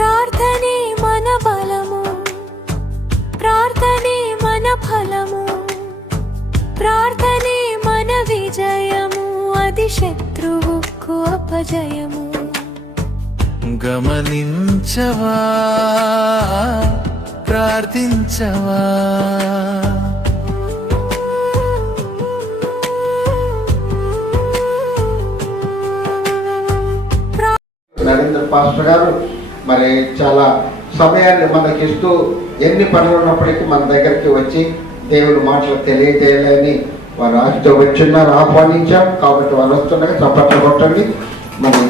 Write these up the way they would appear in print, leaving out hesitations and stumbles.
ప్రార్థనే మన బలము, ప్రార్థనే మన ఫలము, ప్రార్థనే మన విజయము, అది శత్రువుకు అపజయము. గమనించవా, ప్రార్థించవా, నరేంద్ర పాస్టర్ గారు మరి చాలా సమయాన్ని మనకి ఇస్తూ ఎన్ని పనులు ఉన్నప్పటికీ మన దగ్గరికి వచ్చి దేవుడి మాటలు తెలియజేయాలని వారు ఆశతో వచ్చిన్నారు, ఆహ్వానించాం. కాబట్టి వారు వస్తుండగా చప్పట్లు కొట్టండి. మరి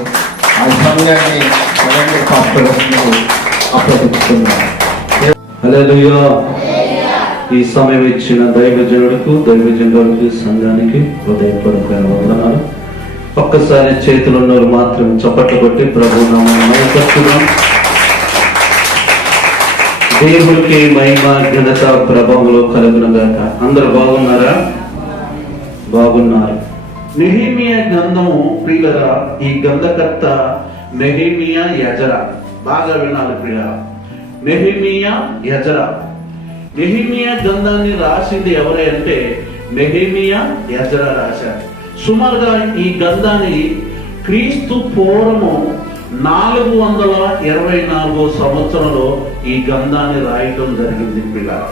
ఆ సమయాన్ని నరేంద్ర పాస్టర్ అప్పగిస్తున్నారు. హల్లెలూయా. ఈ సమయం ఇచ్చిన దైవజనుడికి, దైవజనుడికి, సంఘానికి హృదయపూర్వకమైన వందనాలు. ఒక్కసారి చేతులు ఉన్నవారు మాత్రం చప్పట్లు కొట్టి ప్రభు నామమున మహిమపరచుదాం. దేవుడికి మహిమ, ఘనత, ప్రభావములు కలుగునుగాక. అందరూ బాగున్నారా? బాగున్నారు. నెహెమీయా గ్రంథము ప్రియులరా, ఈ గ్రంథకర్త నెహెమీయా యెజరా. బాగా వినాలి ప్రియులరా, నెహెమీయా యెజరా. నెహెమీయా గ్రంథాన్ని రాసింది ఎవరే అంటే నెహెమీయా యెజరా రాశారు. సుమారుగా ఈ గ్రంథాన్ని క్రీస్తు పూర్వము 424 సంవత్సరంలో ఈ గ్రంథాన్ని రాయటం జరిగింది పిల్లలు.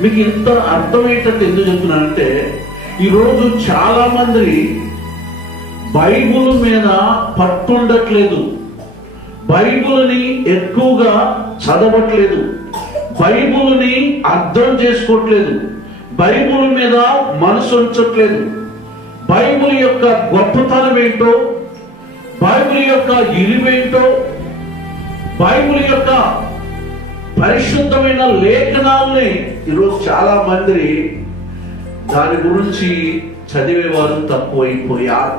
మీకు ఇంత అర్థమయ్యేటట్టు ఎందుకు చెప్తున్నానంటే, ఈరోజు చాలా మంది బైబుల్ మీద పట్టుండట్లేదు, బైబుల్ని ఎక్కువగా చదవట్లేదు, బైబుల్ని అర్థం చేసుకోవట్లేదు, బైబుల్ మీద మనసు ఉంచట్లేదు. బైబిల్ యొక్క గొప్పతనం ఏంటో, బైబిల్ యొక్క ఇలువేంటో, బైబిల్ యొక్క పరిశుద్ధమైన లేఖనాల్ని ఈరోజు చాలా మంది దాని గురించి చదివేవారు తక్కువైపోయారు.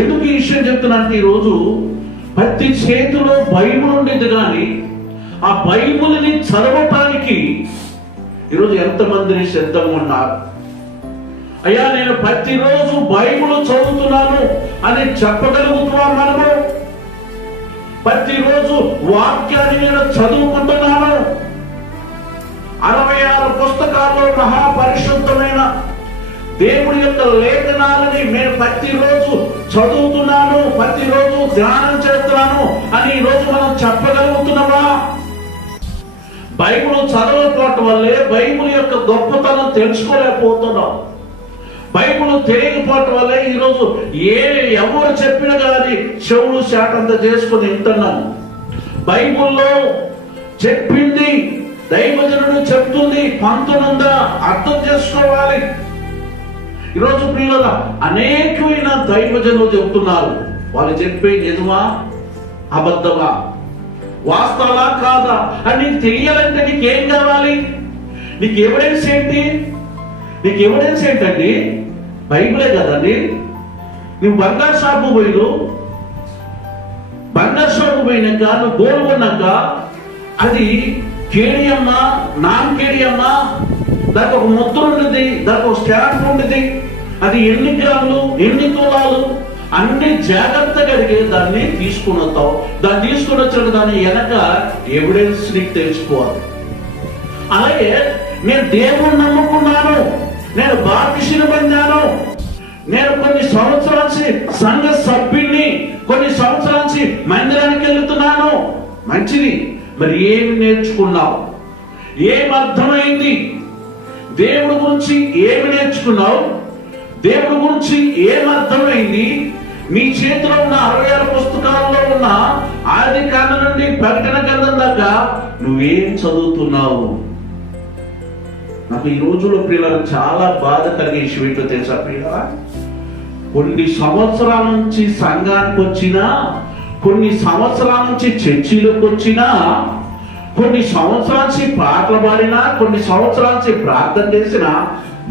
ఎందుకు ఈ విషయం చెప్తున్నా అంటే, ఈరోజు ప్రతి చేతిలో బైబిల్ ఉండేది కానీ ఆ బైబిల్ని చదవటానికి ఈరోజు ఎంతమంది సిద్ధంగా ఉన్నారు? అయ్యా నేను ప్రతిరోజు బైబిల్ చదువుతున్నాను అని చెప్పగలుగుతున్నాం మనము? ప్రతిరోజు వాక్యాన్ని నేను చదువుకుంటున్నాను. 66 పుస్తకాల్లో మహాపరిశుద్ధమైన దేవుడి యొక్క లేఖనాలని నేను ప్రతిరోజు చదువుతున్నాను, ప్రతిరోజు ధ్యానం చేస్తున్నాను అని ఈరోజు మనం చెప్పగలుగుతున్నామా? బైబిల్ చదవకపోవటం వల్లే బైబిల్ యొక్క గొప్పతనం తెలుసుకోలేకపోతున్నాం. బైబిల్ తెలియకపోవటం వల్ల ఈరోజు ఎవరు చెప్పినా కానీ చెవులు శాటంత చేసుకుని వింటున్నాం. బైబిల్లో చెప్పింది దైవజనుడు చెప్తుంది పంతునుందా అర్థం చేసుకోవాలి. ఈరోజు ప్రియుల అనేకమైన దైవజనులు చెబుతున్నారు, వాళ్ళు చెప్పే నిజమా అబద్ధమా, వాస్తవా కాదా అని నీకు తెలియాలంటే నీకేం కావాలి? నీకు ఎవిడెన్స్ ఏంటి? నీకు ఎవిడెన్స్ ఏంటండి? బైబిలే కదండి. నువ్వు బంగారు షాపు పోయినాక నువ్వు గోల్డ్ కొన్నాక అది కేడియమ్మా నాన్ కేడియమ్మా, దానికి ఒక ముద్ర ఉండేది, దానికి ఒక స్టాంప్ ఉండేది, అది ఎన్ని గ్రాములు ఎన్ని తులాలు అన్ని జాగ్రత్తగా అడిగి దాన్ని తీసుకుని వస్తావు. దాన్ని తీసుకుని వచ్చాడు, దాని వెనక ఎవిడెన్స్ నీకు తెలుసుకోవాలి. అలాగే నేను దేవుణ్ణి నమ్ముకున్నాను, నేను బాప్తిస్మం పొందాను, నేను కొన్ని సంవత్సరాల నుంచి సంఘ సభ్యుని, కొన్ని సంవత్సరాల నుంచి మందిరానికి వెళ్తున్నాను, మంచిది. మరి ఏమి నేర్చుకున్నావు? ఏమి అర్థమైంది? దేవుడి గురించి ఏమి నేర్చుకున్నావు? దేవుడి గురించి ఏమి అర్థమైంది? నీ చేతిలో ఉన్న 66 పుస్తకాల్లో ఉన్న ఆది కాండం నుండి ప్రకటన గ్రంథం దాకా నువ్వేం చదువుతున్నావు? నాకు ఈ రోజుల్లో ప్రియులను చాలా బాధ కలిగే విషయం ఏంటో తెలుసా ప్రియుల? కొన్ని సంవత్సరాల నుంచి సంఘానికి వచ్చినా, కొన్ని సంవత్సరాల నుంచి చర్చిలోకి వచ్చినా, కొన్ని సంవత్సరాల నుంచి పాటలు పాడినా, కొన్ని సంవత్సరాల నుంచి ప్రార్థన చేసినా,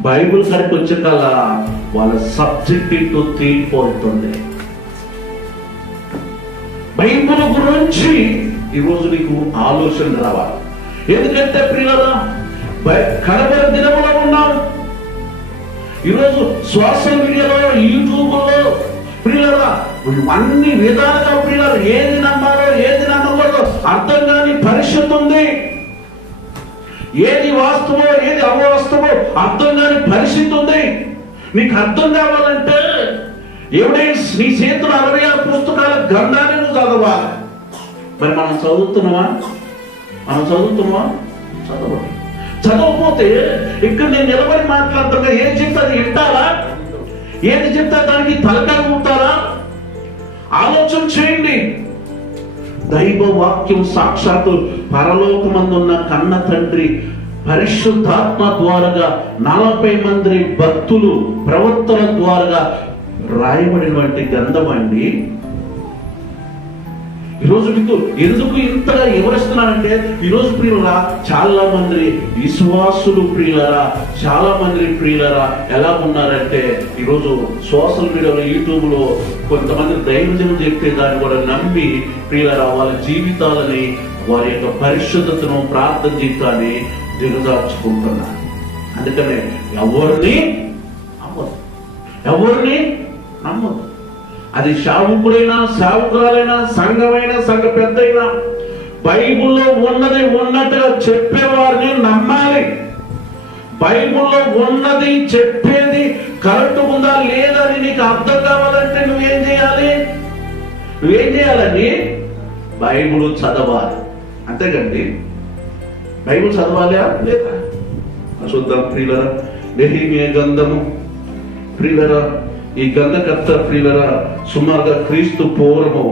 బైబిల్ కడికి వచ్చేకల్లా వాళ్ళ సబ్జెక్ట్ ఏంటో తేలిపోతుంది. బైబిల్ గురించి ఈరోజు నీకు ఆలోచన రావాలి. ఎందుకంటే ప్రియులరా, కడపడి దినములో ఉన్నాం. ఈరోజు సోషల్ మీడియాలో, యూట్యూబ్లో ప్రియులరా అన్ని విధాలుగా ప్రియులరు ఏది నమ్మాలో అర్థం కాని పరిస్థితి ఉంది. ఏది వాస్తవో ఏది అవాస్తవో అర్థం కాని పరిస్థితి ఉంది. నీకు అర్థం కావాలంటే ఎవిడెన్స్ నీ చేతులు 66 పుస్తకాల గ్రంథాన్ని నువ్వు చదవాలి. మరి మనం చదువుతున్నావా? చదవకపోతే ఇక్కడ నేను నిలబడి మాట్లాడుతున్నా, ఏది చెప్తే అది వింటారా? ఏది చెప్తే దానికి తలకాయ ఉంటారా? ఆలోచన చేయండి. దైవ వాక్యం సాక్షాత్తు పరలోకమందున్న కన్న తండ్రి పరిశుద్ధాత్మ ద్వారాగా 40 మంది భక్తులు ప్రవక్తల ద్వారాగా రాయబడినటువంటి గ్రంథం అండి. ఈరోజు మీకు ఎందుకు ఇంతగా వివరిస్తున్నానంటే, ఈరోజు ప్రియులరా చాలా మంది విశ్వాసులు ప్రియులరా, చాలా మంది ప్రియులరా ఎలా ఉన్నారంటే, ఈరోజు సోషల్ మీడియాలో యూట్యూబ్ లో కొంతమంది దైవజనం చెప్తే దాన్ని కూడా నమ్మి ప్రియులరా వాళ్ళ జీవితాలని, వారి యొక్క పరిశుద్ధతను, ప్రార్థన జీవితాన్ని దిగజార్చుకుంటున్నారు. అందుకనే ఎవరిని నమ్మదు. అది సేవకుడైనా, సేవకురాలైనా, సంఘమైనా, సంఘ పెద్దైనా బైబిల్లో ఉన్నది ఉన్నట్టుగా చెప్పేవారిని నమ్మాలి. బైబిల్లో ఉన్నది చెప్పేది కరెక్ట్ ఉందా లేదా అని నీకు అర్థం కావాలంటే నువ్వేం చేయాలని బైబిల్ చదవాలి. అంతేకండి, బైబిల్ చదవాలా లేదా చూద్దాం ప్రియులరా. నెహెమీయా గ్రంథము ప్రియులరా, ఈ గ్రంథకర్త ప్రియులరా సుమారుగా క్రీస్తు పూర్వము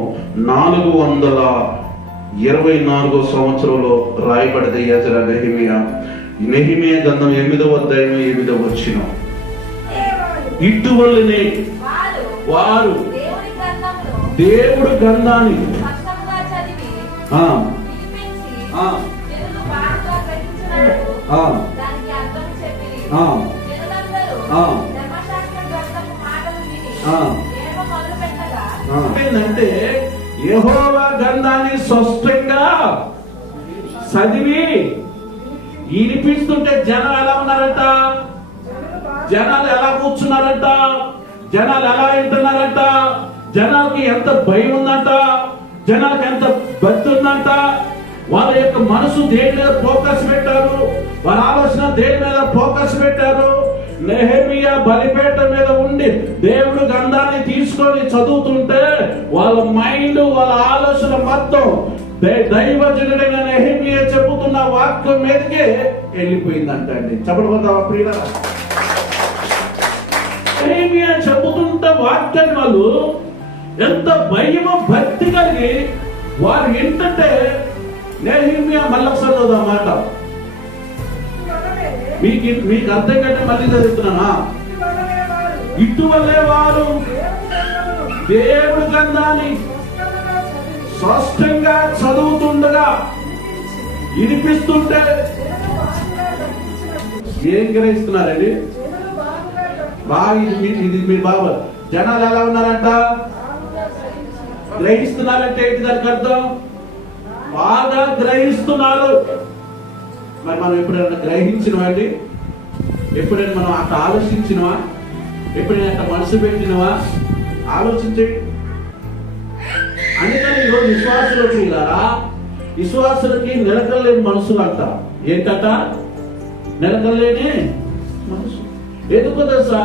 424 సంవత్సరంలో రాయబడిన యెజ్రా నెహెమీయా గ్రంథం 8వ అధ్యాయం 8వ వచనం. ఇటువలనే వారు దేవుడు గ్రంథాన్ని ఏంటంటే యెహోవా గ్రంథాన్ని స్పష్టంగా చదివి వినిపిస్తుంటే జనం ఎలా ఉన్నారంట, జనాలు ఎలా కూర్చున్నారంట, జనాలు ఎలా వింటున్నారంట, జనాలకి ఎంత భయం ఉందంట, జనాలకి ఎంత భక్తి ఉందంట, వాళ్ళ యొక్క మనసు దేని మీద ఫోకస్ పెట్టారు, వాళ్ళ ఆలోచన దేని మీద ఫోకస్ పెట్టారు. నెహెమీయా బలిపేట మీద ఉండి దేవుడు గ్రంథాన్ని తీసుకొని చదువుతుంటే వాళ్ళ మైండ్, వాళ్ళ ఆలోచన మొత్తం దైవజనుడైన నెహెమీయా చెబుతున్న వాక్యం మీదకే వెళ్ళిపోయిందంట అండి. చెప్పబోతావా ప్రియులారా? నెహెమీయా చెబుతుంటే వాక్యాన్ని వాళ్ళు ఎంత భయమో భక్తి కలిగి వారు ఏంటంటే, నెహెమీయా మళ్ళొకసారి చదువు మాట, మీకు అర్థం కంటే మళ్ళీ చదువుతున్నానా. ఇటువలే వారు దేవుడి గ్రంథాన్ని స్పష్టంగా చదువుతుండగా వినిపిస్తుంటే ఏం గ్రహిస్తున్నారండి? బాగా ఇది మీ బాబా జనాలు ఎలా ఉన్నారంట, గ్రహిస్తున్నారంటే ఏంటి దానికి అర్థం? బాగా గ్రహిస్తున్నారు. మరి మనం ఎప్పుడైనా గ్రహించినవా అండి? ఎప్పుడైనా మనం అట్లా ఆలోచించినవా? ఎప్పుడైనా అట్లా మనసు పెట్టినవా? ఆలోచించండి. అందుకని ఈరోజు విశ్వాసులకి ఇలా విశ్వాసులకి నిలకలేని మనసులు అంట. ఏంటట? నిలకలేని మనసు. ఎందుకో తెలుసా?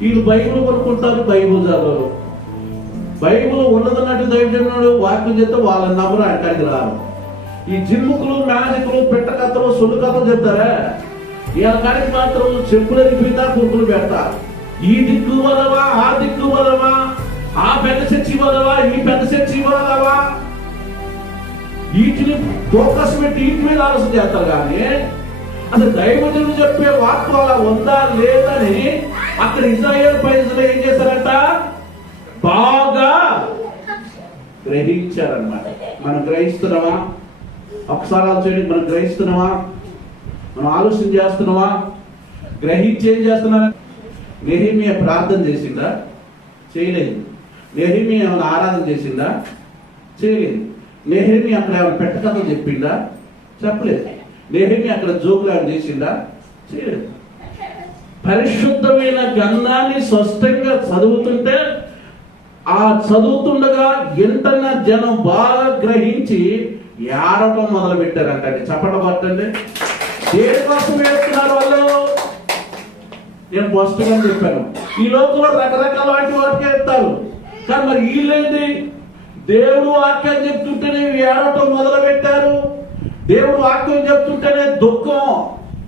వీళ్ళు బైబిల్ కొనుక్కుంటారు, బైబిల్ చదవరు. బైబిల్ ఉన్నదన్నట్టు దైవజనుడు వాక్యం చేస్తే వాళ్ళని నమ్మరు, అక్కడికి రారు. ఈ జిమ్ముకులు, మ్యాజికులు, పెట్టకథలు, సొల్లు కథలు చెప్తారా? వీళ్ళ కాడికి మాత్రం చెప్పులని పీతా కుర్కులు పెడతారు. ఈ దిక్కు వదవా, ఆ దిక్కు వదవా, ఆ పెద్ద చర్చి వదవా, ఈ పెద్ద చర్చి వదవా, వీటిని ఫోకస్ పెట్టి వీటి మీద ఆలోచన చేస్తారు. కానీ అసలు దైవజనుడు చెప్పే వాక్యం అలా ఉందా లేదని అక్కడ ఇశ్రాయేలు ప్రజలు ఏం చేశారంట? బాగా గ్రహించారన్నమాట. మనం గ్రహిస్తున్నావా? ఒకసారి ఆలోచన, మనం గ్రహిస్తున్నావా? మనం ఆలోచన చేస్తున్నావా? గ్రహించి ఏం చేస్తున్నారా? నెహెమీయా ప్రార్థన చేసిందా? చేయలేదు. నెహెమీయా ఏమైనా ఆరాధన చేసిందా? చేయలేదు. నెహెమీయా అక్కడ ఏమైనా పెట్టకథలు చెప్పిందా? చెప్పలేదు. నెహెమీయా అక్కడ జోకులు చేసిందా? చేయలేదు. పరిశుద్ధమైన గ్రంథాన్ని స్పష్టంగా చదువుతుంటే ఆ చదువుతుండగా ఎంతన్నా జనం బాగా గ్రహించి ఏడవటం మొదలు పెట్టారంటండి. చప్పట్లు పట్టండి. దేనికోసం ఏడుస్తున్నారు వాళ్ళు? నేను స్పష్టంగా చెప్పాను, ఈ లోకంలో రకరకాల వాటికి ఏడుస్తారు. కానీ మరి వీళ్ళేంటి? దేవుడు వాక్యం చెప్తుంటేనే ఏడవటం మొదలు పెట్టారు. దేవుడు వాక్యం చెప్తుంటేనే దుఃఖం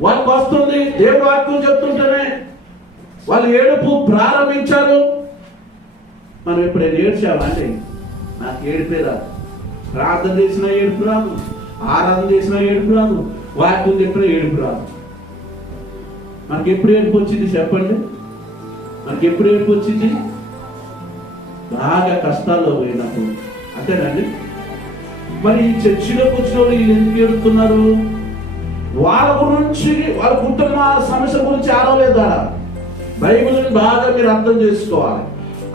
వాళ్ళకి వస్తుంది. దేవుడు వాక్యం చెప్తుంటేనే వాళ్ళు ఏడుపు ప్రారంభించారు. మనం ఎప్పుడైనా ఏడ్చామా అండి? నాకు ఏడిపే రాదు. ప్రార్థన చేసినా ఏడుపు రాదు, ఆరాధన చేసినా ఏడుపు రాదు, వాక్యం చెప్పినా ఏడుపు రాదు. మనకి ఎప్పుడు ఏడుపు వచ్చింది చెప్పండి? మనకి ఎప్పుడు ఏడుపు వచ్చింది? బాగా కష్టాల్లో పోయినప్పుడు, అంతేనండి. మరి ఈ చర్చిలోకి వచ్చిన వాళ్ళు వీళ్ళు ఎందుకు ఏడుతున్నారు? వాళ్ళ గురించి, వాళ్ళ కుటుంబ సమస్య గురించి ఆడలేదా? బైబిల్ని బాగా మీరు అర్థం చేసుకోవాలి.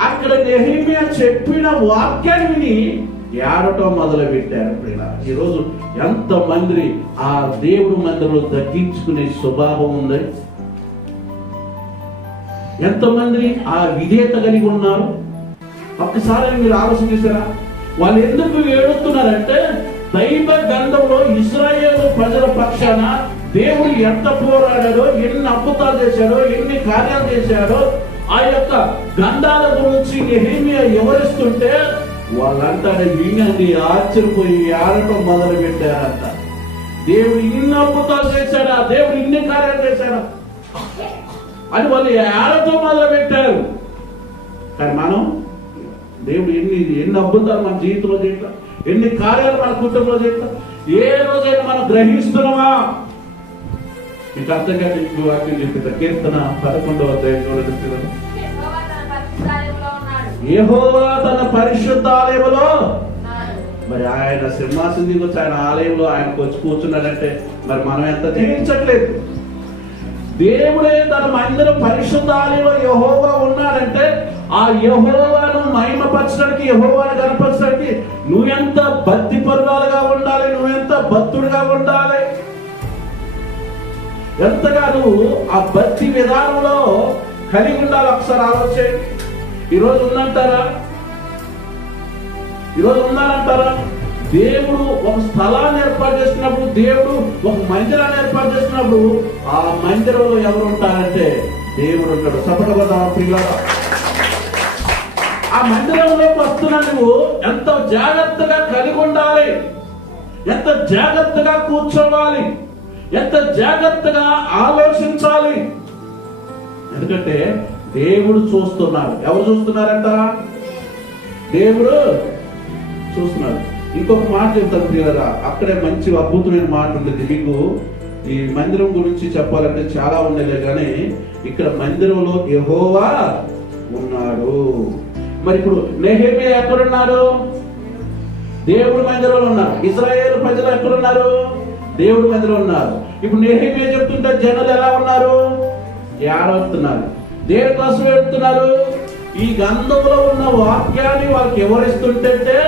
అక్కడ నెహెమ్యా చెప్పిన వాక్యాన్ని విని ఏడటం మొదలు పెట్టారు. ఈరోజు ఎంతమంది ఆ దేవుడు మందిరంలో తగ్గించుకునే స్వభావం ఉంది? ఎంతమంది ఆ విధేయత కలిగి ఉన్నారు? ఒక్కసారి మీరు ఆలోచన చేశారా? వాళ్ళు ఎందుకు ఏడుస్తున్నారంటే దైవ గ్రంథంలో ఇశ్రాయేలు ప్రజల పక్షాన దేవుడు ఎంత పోరాడాడో, ఎన్ని అద్భుతాలు చేశాడో, ఎన్ని కార్యాలు చేశాడో ఆ యొక్క గ్రంథాల గురించి నెహెమ్యా వివరిస్తుంటే వాళ్ళంతా వినండి ఆశ్చర్యపోయి ఏడటం మొదలు పెట్టారంట. దేవుడు ఇన్ని అద్భుతాలు చేశాడా, దేవుడు ఇన్ని కార్యాలు చేశాడా అని వాళ్ళు ఏడటం మొదలు పెట్టారు. కానీ మనం దేవుడు ఎన్ని అద్భుతాలు మన జీవితంలో చేస్తాం, ఎన్ని కార్యాలు మన కుటుంబంలో చేస్తాం, ఏ రోజైనా మనం గ్రహిస్తున్నామా? మీకు అర్థం కాదు. వాక్యం చెప్పిన కీర్తన 11వ అధ్యాయం యెహోవా తన పరిశుద్ధాలయంలో, మరి ఆయన సింహాసనం దిగొచ్చి ఆయన ఆలయంలో ఆయనకు వచ్చి కూర్చున్నాడంటే మరి మనం ఎంత జీవించట్లేదు. దేవుడే తన మందిరం పరిశుద్ధాలయంలో యెహోవా ఉన్నాడంటే ఆ యెహోవాను మహిమపరచడానికి, యెహోవాను కనపరచడానికి నువ్వెంత భక్తి పరురాలుగా ఉండాలి, నువ్వెంత భక్తుడిగా ఉండాలి, ఎంతగా నువ్వు ఆ భక్తి విధానంలో కలిగి ఉండాలి. ఒకసారి ఆలోచన. ఈరోజు ఉందంటారా? ఈరోజు ఉన్నారంటారా? దేవుడు ఒక స్థలాన్ని ఏర్పాటు చేసినప్పుడు, దేవుడు ఒక మందిరాన్ని ఏర్పాటు చేసినప్పుడు ఆ మందిరంలో ఎవరు ఉంటారంటే దేవుడు ఉంటాడు. సపటబద్ధ ప్రియులారా, ఆ మందిరంలోకి వస్తున్నా నువ్వు ఎంత జాగ్రత్తగా కలిగి ఉండాలి, ఎంత జాగ్రత్తగా కూర్చోవాలి, ఎంత జాగ్రత్తగా ఆలోచించాలి. ఎందుకంటే దేవుడు చూస్తున్నాడు. ఎవరు చూస్తున్నారంట? దేవుడు చూస్తున్నాడు. ఇంకొక మాట చెప్తాను ప్రియులారా, అక్కడే మంచి అద్భుతమైన మాట ఉంటుంది. మీకు ఈ మందిరం గురించి చెప్పాలంటే చాలా ఉండేలే, కానీ ఇక్కడ మందిరంలో యెహోవా ఉన్నాడు. మరి ఇప్పుడు నెహెమ్యా ఎక్కడున్నాడు? దేవుడు మందిరంలో ఉన్నారు. ఇశ్రాయేలు ప్రజలు ఎక్కడున్నారు? దేవుడు మందిరంలో ఉన్నారు. ఇప్పుడు నెహెమ్యా చెప్తుంటే జనులు ఎలా ఉన్నారు? ఏడవుతున్నారు. దేని కోసం ఏడుతున్నారు? ఈ గ్రంథంలో ఉన్న వాక్యాన్ని వాళ్ళకి వివరిస్తుంటే,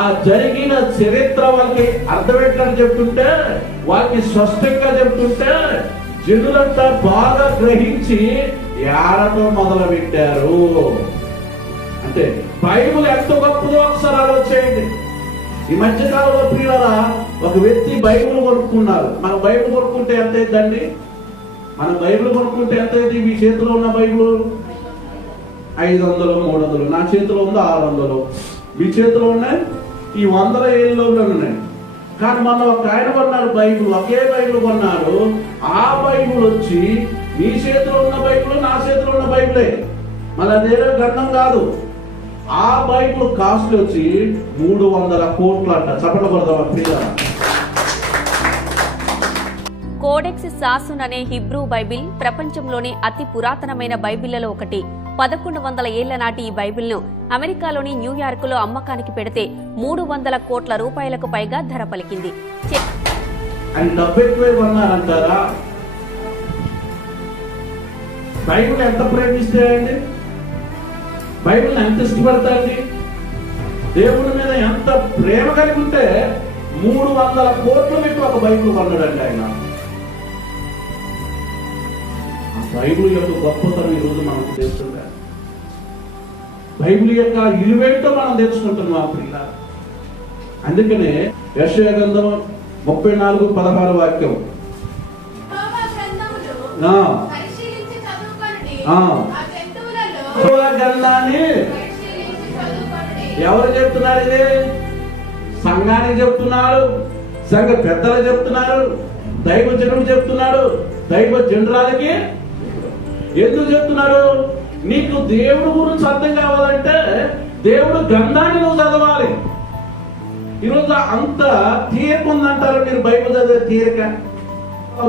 ఆ జరిగిన చరిత్ర వాళ్ళకి అర్థమయ్యేటట్టు చెప్తుంటే, వాళ్ళకి స్పష్టంగా చెప్తుంటే జనులంతా బాగా గ్రహించి ఏడటం మొదలు పెట్టారు. అంటే బైబిల్ ఎంత గొప్పదో ఒకసారి ఆలోచించండి. ఈ మధ్యకాలంలో ప్రియులారా, ఒక వ్యక్తి బైబిల్ కొనుక్కున్నారు. మనం బైబిల్ కొనుక్కుంటే ఎంత అయిందండి? మనం బైబిల్ కొనుక్కుంటే ఎంత అయింది? మీ చేతిలో ఉన్న బైబిల్ 500, 300, నా చేతిలో ఉంది 600, మీ చేతిలో ఉన్నాయి ఈ 100 ఏళ్ళలో ఉన్నాయి. కానీ మొన్న ఒక ఆయన కొన్నాడు బైబిల్, ఒకే బైబిల్ కొన్నాడు. ఆ బైబిల్ వచ్చి మీ చేతిలో ఉన్న బైబిల్, నా చేతిలో ఉన్న బైబిలే, మళ్ళీ అదేదో గ్రంథం కాదు. ఆ బైబిల్ కాస్ట్ వచ్చి 300 కోట్లు అంట. చప్పట్లు కొడదామా ప్రియులారా? కోడెక్స్ సాసున్ అనే హిబ్రూ బైబిల్ ప్రపంచంలోని అతి పురాతనమైన బైబిళ్లలో ఒకటి. 1100 ఏళ్ల నాటి ఈ బైబిల్ను అమెరికాలోని న్యూయార్కులో అమ్మకానికి పెడితే 300 కోట్ల రూపాయలకు పైగా ధర పలికింది. బైబిల్ ఎంత ప్రేమిస్తాయండి? బైబిల్ ఎంత ఇష్టపడతాయండి? దేవుడి మీద ఎంత ప్రేమ కలిగి ఉంటే 300 కోట్లు పెట్టి ఒక బైబిల్ కొన్నాడండి ఆయన. బైబిల్ యొక్క గొప్పతనం ఈరోజు మనకు తెలుస్తుంది. బైబిల్ యొక్క ఇలువేంటో మనం తెలుసుకుంటున్నాం ప్రియులారా. అందుకనే యెషయా గ్రంథం 34:16 వాక్యం. యెహోవా గ్రంథములు ఆ. పరిశీలించి చదువుకొనుడి. ఆ. ఆ జంతువులలో యెహోవా గ్రంథాన్ని పరిశీలించి చదువుకొనుడి. ఎవరు చెప్తున్నారు? ఇది సంఘానికి చెప్తున్నారు, సంఘ పెద్దలు చెప్తున్నారు, దైవ జనుడు చెప్తున్నాడు. దైవ జనురాలకి ఎందుకు చెప్తున్నారు? నీకు దేవుడు గురించి అర్థం కావాలంటే దేవుడు గ్రంథాన్ని నువ్వు చదవాలి. ఈరోజు అంత తీరిక ఉందంటారు మీరు బైబిల్ చదివే తీరిక.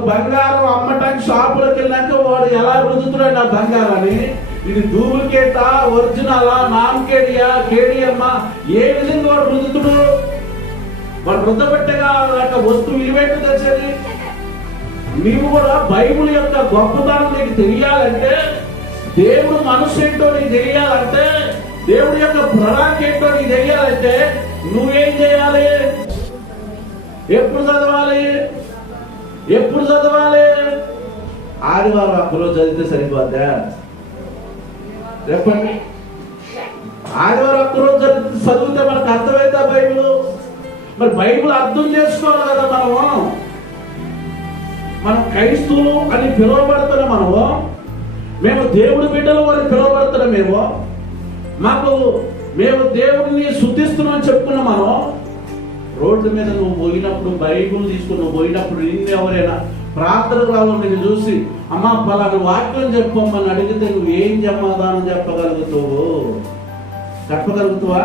బంగారం అమ్మటానికి షాపులకు వెళ్ళాక వాడు ఎలా రుద్దుతున్నాడు ఆ బంగారాన్ని? ఇది డూప్లికేటా, ఒరిజినలా, నామకేడియా, కేడియమ్మా, ఏ విధంగా వాడు రుద్దుతుడు? వాడు రుద్దబెట్టగా వస్తువు విలువేంటో తెలిసేది. నీవు కూడా బైబిల్ యొక్క గొప్పతనం నీకు తెలియాలంటే, దేవుడు మనసు ఏంటో నీకు తెలియాలంటే, దేవుడి యొక్క ప్రణాళిక ఏంటో నీకు తెలియాలంటే నువ్వేం చేయాలి? ఎప్పుడు చదవాలి? ఎప్పుడు చదవాలి? ఆదివారం ఒక్కరోజు చదివితే సరిపోద్దా? చెప్పండి. ఆదివారం ఒక్కరోజు చదివితే మనకు అర్థమైందా బైబిల్? మరి బైబిల్ అర్థం చేసుకోవాలి కదా మనం క్రైస్తవులు అని పిలువబడుతున్న మేము దేవుడి బిడ్డలు అని పిలువబడుతున్నామేమో, మేము దేవుడిని శుద్ధిస్తున్నాం అని చెప్పుకున్నాం. మనం రోడ్డు మీద నువ్వు పోయినప్పుడు, బైబిల్ తీసుకుని నువ్వు పోయినప్పుడు నిన్ను ఎవరైనా ప్రార్థనకు రావాలి నేను చూసి, అమ్మ పలానా వాక్యం చెప్పమని అడిగితే నువ్వు ఏం సమాధానం చెప్పగలుగుతావు? చెప్పగలుగుతావా?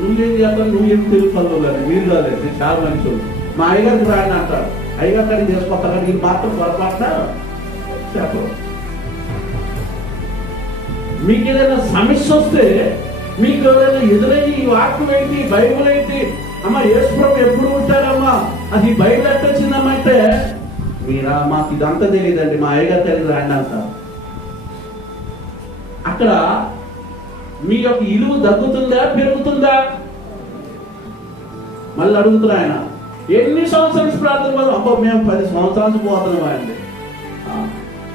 నువ్వేం చేస్తావు? నువ్వేం తెలుసుకోలేదు, మీరు రాలేదు, చాలా మంచి. మా అయ్యగారికి రాని అంటారు, అయ్యగారు కానీ చేసుకొస్తా, కానీ మీరు మాత్రం పొరపాటున చెప్పరు. మీకు ఏదైనా సమస్య వస్తే, మీకు ఎవరైనా ఎదురైన ఈ వాక్యం ఏంటి, బైబిల్ ఏంటి, అమ్మ యేసుప్రభు ఎప్పుడు ఉంటారమ్మా, అది బైబిల్ ఎట్ట వచ్చిందమ్మా అంటే, మీరా మాకు ఇదంతా తెలియదండి, మా అయ్యగారు తెలియదు రాండి అంటారు. అక్కడ మీ యొక్క ఇలువ తగ్గుతుందా, పెరుగుతుందా? మళ్ళీ అడుగుతున్నా ఆయన, ఎన్ని సంవత్సరాలు ప్రార్థన పోదాం? అబ్బో మేము 10 సంవత్సరాలు పోతున్నామా అండి.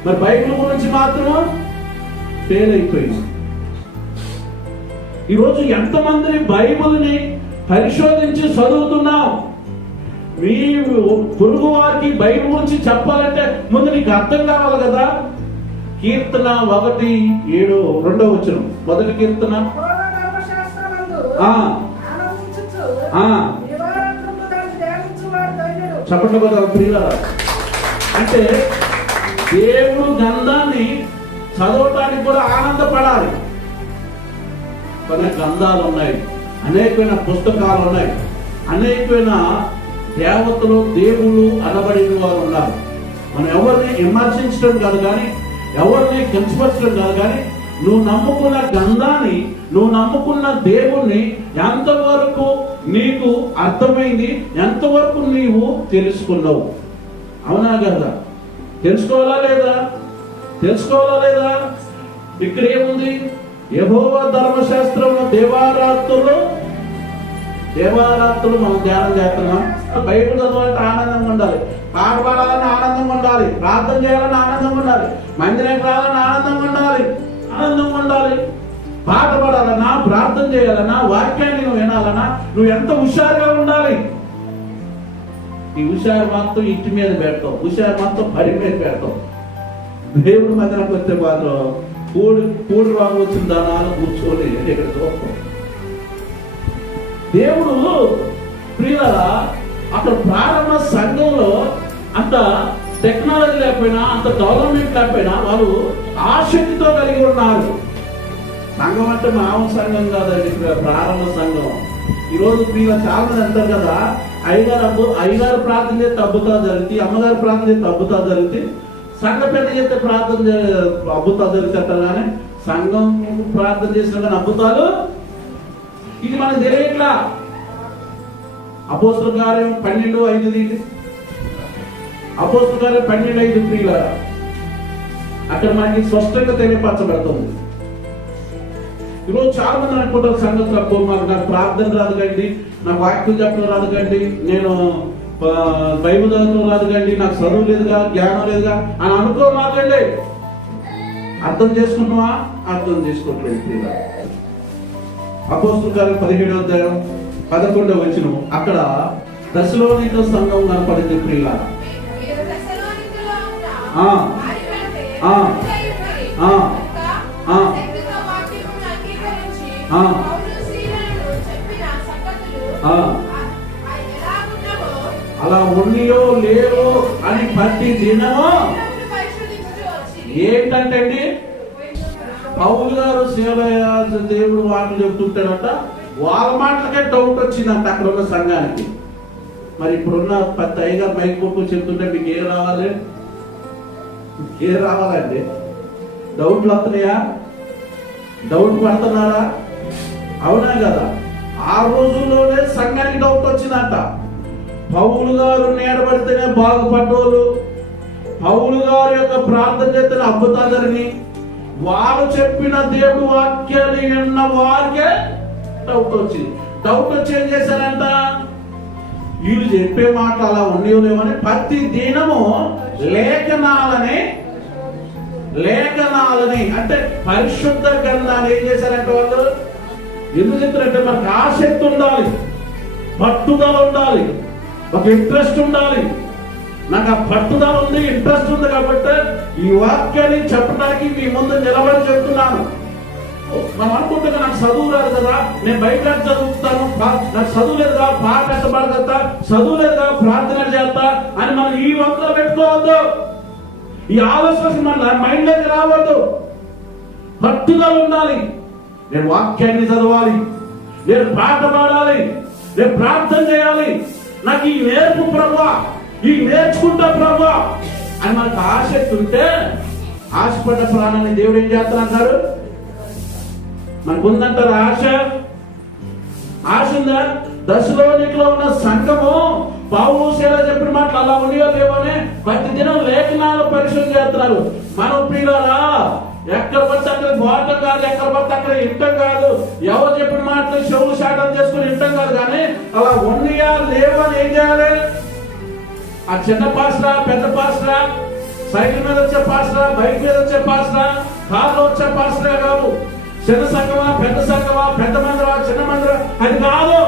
మరి బైబిల్ గురించి మాత్రం ఫెయిల్ అయిపోయింది. ఈరోజు ఎంతమందిని బైబిల్ని పరిశోధించి చదువుతున్నాం? మీ పొరుగు వారికి బైబిల్ గురించి చెప్పాలంటే ముందు నీకు అర్థం కావాలి కదా. కీర్తన 1:7 2వ వచనం, మొదటి కీర్తన. చెప్పండి కదా ప్రియులారా. అంటే దేవుడు గ్రంథాన్ని చదవటానికి కూడా ఆనందపడాలి. కొన్ని గ్రంథాలు ఉన్నాయి, అనేకమైన పుస్తకాలు ఉన్నాయి, అనేకమైన దేవతలు, దేవుళ్ళు అనబడిన వారు ఉన్నారు. మనం ఎవరిని విమర్శించడం కాదు, కానీ ఎవరిని కించపరచడం కాదు, కానీ నువ్వు నమ్ముకున్న గ్రంథాన్ని, నువ్వు నమ్ముకున్న దేవుణ్ణి ఎంతవరకు నీకు అర్థమైంది, ఎంతవరకు నీవు తెలుసుకున్నావు? అవునా కదా? తెలుసుకోవాలా లేదా? ఇక్కడ ఏముంది? యెహోవా ధర్మశాస్త్రము దేవారాత్రులు మనం ధ్యానం చేస్తున్నాం. బైబిల్ చదవాలంటే ఆనందంగా ఉండాలి, పాట పాడాలని ఆనందంగా ఉండాలి, ప్రార్థన చేయాలని ఆనందంగా ఉండాలి, మందిరానికి రావాలని ఆనందంగా ఉండాలి, పాట పాడాలన్నా, ప్రార్థన చేయాలన్నా, వాక్యాన్ని నువ్వు వినాలన్నా నువ్వు ఎంత హుషారుగా ఉండాలి. ఈ హుషారు మొత్తం ఇంటి మీద పెడతావు, హుషారు మొత్తం పడి మీద పెడతావు. దేవుడు మందిరానికి వస్తే మాత్రం కూడి రాగు వచ్చిన దానాలు కూర్చొని ఇక్కడ చూస్తాం. దేవుడు ప్రియులారా, అక్కడ ప్రారంభ సంఘంలో అంత టెక్నాలజీ లేకపోయినా, అంత డెవలప్మెంట్ లేకపోయినా వాళ్ళు ఆసక్తితో కలిగి ఉన్నారు. సంఘం అంటే మామూలు సంఘం కాదండి, ప్రారంభ సంఘం. ఈరోజు ప్రియుల చాలా మంది అంటారు కదా, అయ్యగారు ప్రార్థన చేస్తే అద్భుతాలు జరుగుతాయి, అమ్మగారు ప్రార్థన చేస్తే అద్భుతాలు జరుగుతాయి, సంఘ పెద్ద చేస్తే ప్రార్థన అద్భుతాలు జరుగుతారు. కానీ సంఘం ప్రార్థన చేసిన కానీ అద్భుతాలు ఇది మనకు తెలియట్లా. అపోస్తల కార్యం 12:5 అపోస్తల కార్యం 12:5 ప్రియులారా, అక్కడ మనకి స్పష్టంగా తెలియపరచబడుతుంది. ఈరోజు చాలా మంది అనుకుంటారు సంగతులకు, నాకు ప్రార్థన రాదు కండి, నాకు వాక్యం చెప్పడం రాదు కండి, నేను బైబిల్ చదవడం రాదు కండి, నాకు చదువు లేదుగా, జ్ఞానం లేదుగా అని అనుకోమాకండి. అర్థం చేసుకుంటున్నావా? అర్థం చేసుకోవట్లేదు. అపోస్తుల కార్యం 17వ అధ్యాయం 11వ వచనం. అక్కడ దశలోనిక సంఘం కనపడింది ప్రియులారా. మీరు తెస్సలోనికలో ఉన్న ఆ. వారికంటే ఆ. ముందయున్నది. ఆ. కనుక ఆ. శక్తితో వాక్యమును అంగీకరించి ఆ. పౌలు సీలలు చెప్పిన సంగతులు ఆ. ఎలాగున్నవో అలా ఉన్నయో లేవో అని ప్రతి దినమో దేవుడు పరిశోధించుచూ వచ్చి ఏంటంటే అండి, పౌలు గారు సేవయ దేవుడు మాటలు చెబుతుంటాడట, వాళ్ళ మాటలకే డౌట్ వచ్చిందంట అక్కడ ఉన్న సంఘానికి. మరి ఇప్పుడున్న పెద్ద అయ్యగారు మైక్ పట్టుకొని చెప్తుంటే మీకు ఏం రావాలి? ఏం రావాలండి? డౌట్లు వస్తున్నాయా? డౌట్ పడుతున్నారా? అవునా కదా? ఆ రోజుల్లోనే సంఘానికి డౌట్ వచ్చిందంట. పౌలు గారు నేడబడితేనే బాగుపడ్డోళ్ళు, పౌలు గారి యొక్క ప్రార్థన చేస్తేనే అద్భుతాలు జరిగి, వారు చెప్పిన దేవుడు వాక్యాలు విన్న వారికే డౌట్ వచ్చింది. డౌట్ వచ్చి ఏం చేశారంట, వీళ్ళు చెప్పే మాటలు అలా ఉండేవలేమని ప్రతి దినము లేఖనాలని అంటే పరిశుద్ధ గ్రంథాన్ని ఏం చేశారంటే వాళ్ళు ఎందుకు చెప్తారంటే, మనకు ఆసక్తి ఉండాలి, పట్టుదల ఉండాలి, ఒక ఇంట్రెస్ట్ ఉండాలి. నాకు ఆ పట్టుదల ఉంది, ఇంట్రెస్ట్ ఉంది కాబట్టి ఈ వాక్యాన్ని చెప్పడానికి మీ ముందు నిలబడి చెప్తున్నాను. మనం అనుకుంటున్నా నాకు చదువు రాదు కదా, నేను బయట చదువుతాను, నాకు చదువు లేదు కదా, పాట ఎత్తబడతా, చదువు లేదు కదా, ప్రార్థన చేస్తా అని మనం ఈ వంకలో పెట్టుకోవద్దు. ఈ ఆలోచన మన మైండ్ లోకి రావద్దు. పట్టుదల ఉండాలి. నేను వాక్యాన్ని చదవాలి, నేను పాట పాడాలి, నేను ప్రార్థన చేయాలి, నాకు ఈ నేర్పు ప్రభువా, ఈ నేర్చుకుంటా ప్రభువా అని మనకు ఆసక్తి ఉంటే, ఆశపడ్డ ప్రాణాన్ని దేవుడు ఏం చేస్తానంటారు? మనకు ఉందంటారు ఆశ. ఆశ ఉందా? దశలోనికలో ఉన్న సంఘము పౌలు శీల చెప్పిన మాటలు అలా ఉన్నాయో లేవోనే ప్రతి దినం లేఖనాలు పరిశోధన చేస్తున్నారు. మనం ప్రియులారా ఎక్కడ పడితే అక్కడ పోవటం కాదు, ఎక్కడ పడితే అక్కడ ఇంటం కాదు, ఎవరు చెప్పిన మాటలు చెవులు శాటం చేసుకుని ఇంటం కాదు. కానీ అలా ఉన్నాయా లేవు అని ఏం చేయాలి? ఆ చిన్న పాస్టరా, పెద్ద పాస్టరా, సైకిల్ మీద వచ్చే పాస్టరా, బైక్ మీద వచ్చే పాస్టరా, కార్లో వచ్చే పాస్టరా కాదు. చిన్న సంఘమా, పెద్ద సంఘమా, పెద్ద మందిరా, చిన్న మందిరా అది కాదు.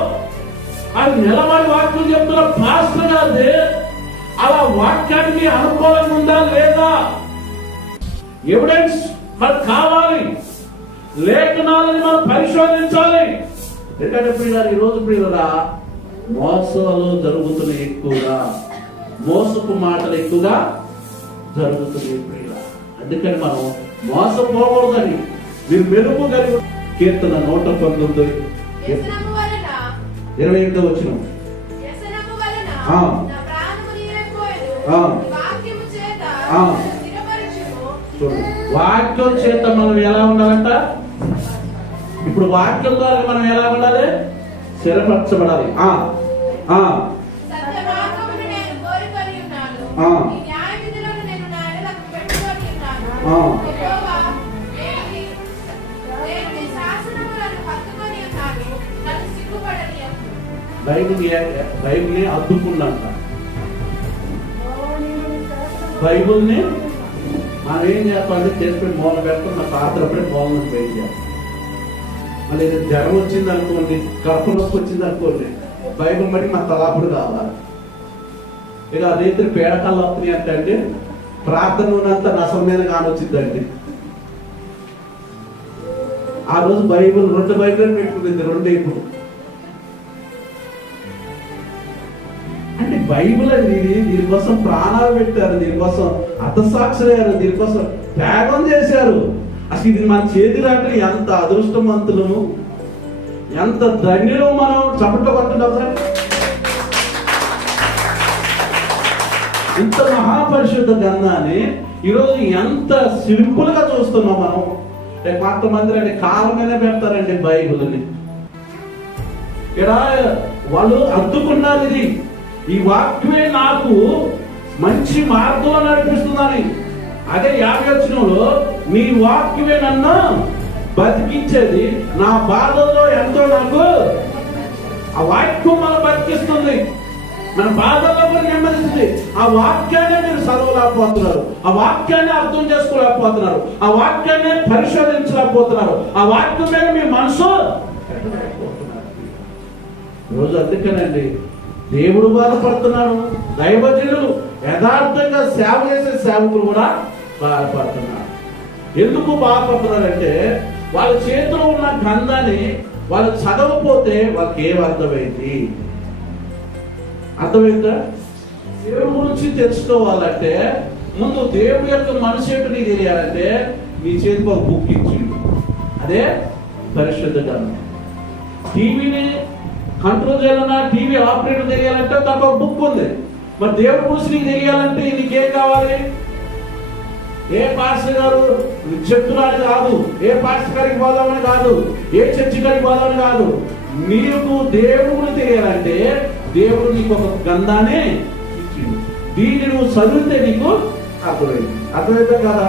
అది నిలబడి వాక్యం చెప్తున్న పాస్టర్ కాదు. అలా వాక్యానికి అనుకూలంగా ఉందా లేదా ఎవిడెన్స్ మనకు కావాలి. లేఖనాలని మనం పరిశోధించాలి. ఎందుకంటే ప్రియులారా, ఈ రోజు ప్రియులారా మోసాలు జరుగుతున్నాయి, ఎక్కువగా మోసపు మాటలు ఎక్కువగా జరుగుతున్నాయి ప్రియులారా. అందుకని మనం మోసపోకూడదని మీరు మెరుపు కలిగి కీర్తన 119 వ్యసనము వలన 28వ వచనం. వ్యసనము వలన ఆ. నా ప్రాణము నీరైపోయెను. ఆ. నీ వాక్యము చేత ఆ. నన్ను స్థిరపరచుము. చూడండి, వాక్యం చేత మనం ఎలా ఉండాలంట? ఇప్పుడు వాక్యం ద్వారా మనం ఎలా ఉండాలి? స్థిరపరచబడాలి. సత్య మార్గమును నేను కోరుకొని ఉన్నాను. ఆ. నీ న్యాయ విధులను నేను నా ఎడలకు పెట్టుకొని ఉన్నాను. ఆ. యెహోవా, నేను నీ శాసనములను పట్టుకొని ఉన్నాను. నన్ను సిగ్గుపడనీయకు. బైబిల్ని అద్దుకుందంట. బైబిల్ని మనం ఏం చేస్తామంటే చేసుకుని మూల పెట్టుకుని నా పాత్రపడి మూలను పే చేయాలి. మళ్ళీ ఏదో జ్వరం వచ్చింది అనుకోండి, కడుపు నొప్పి వచ్చింది అనుకోండి, బైబిల్ బట్టి మన తలాపుడు కావాలి. ఇక రైతులు పేడకాలు వస్తున్నాయి అంటే ప్రార్థన ఉన్నంత నసం మీద కానొచ్చిందండి. ఆ రోజు బైబిల్ 2 బైబిల్ పెట్టుకుంది, 2 ఇప్పుడు అంటే బైబిల్ అండి. దీనికోసం ప్రాణాలు పెట్టారు, దీనికోసం అర్థసాక్షులయ్యారు, దీనికోసం త్యాగం చేశారు. అసలు ఇది మన చేతి రావడం ఎంత అదృష్టవంతులము, ఎంత ధన్యులు. మనం చప్పట్లు కొట్టుంటాం సార్. ఇంత మహాపరిశుద్ధ గ్రంథాన్ని ఈరోజు ఎంత సింపుల్ గా చూస్తున్నాం మనం. కొంతమంది అంటే కాలం మీద పెడతారండి బైబిల్ని. ఇక్కడ వాళ్ళు అద్దుకున్నారు, ఇది ఈ వాక్యమే నాకు మంచి మార్గంలో నడిపిస్తుందని. అదే 50వ వచనంలో నీ వాక్యమే నన్ను బతికించేది, నా బాధల్లో ఎంతో నాకు ఆ వాక్యం మనం బతికిస్తుంది, మన బాధల్లో కూడా నెమ్మదిస్తుంది. ఆ వాక్యాన్ని మీరు చదవలేకపోతున్నారు, ఆ వాక్యాన్ని అర్థం చేసుకోలేకపోతున్నారు, ఆ వాక్యాన్ని పరిశోధించలేకపోతున్నారు, ఆ వాక్యం మీద మీ మనసు చెప్పలేకపోతున్నారు. రోజు అందుకేనండి దేవుడు బాధపడుతున్నాడు, దైవజనులు యథార్థంగా సేవ చేసే సేవకులు కూడా బాధపడుతున్నారు. ఎందుకు బాధపడుతున్నారంటే వాళ్ళ చేతిలో ఉన్న గ్రంథాన్ని వాళ్ళు చదవకపోతే వాళ్ళకి ఏం అర్థమైంది? అర్థమైందా? దేవుడి గురించి తెలుసుకోవాలంటే ముందు దేవుడి యొక్క మనసు ఏంటో నీకు తెలియాలంటే నీ చేతికి ఒక బుక్ ఇచ్చింది, అదే పరిశుద్ధ గ్రంథం. టీవీని కంట్రోల్ చేయాలన్నా, టీవీ ఆపరేటర్ తెలియాలంటే దానికి ఒక బుక్ ఉంది. మరి దేవుడి గురించి నీకు తెలియాలంటే నీకేం కావాలి? ఏ పాస్టర్ గారు చెప్తున్నాడు కాదు, ఏ పాస్టర్ గారికి పోదామని కాదు, ఏ చర్చి గారికి పోదామని కాదు. నీకు దేవుడి గురించి తెలియాలంటే దేవుడు నీకు ఒక గ్రంథాన్ని ఇచ్చింది. దీన్ని నువ్వు చదివితే నీకు అర్థమైంది. అర్థమైతే కదా?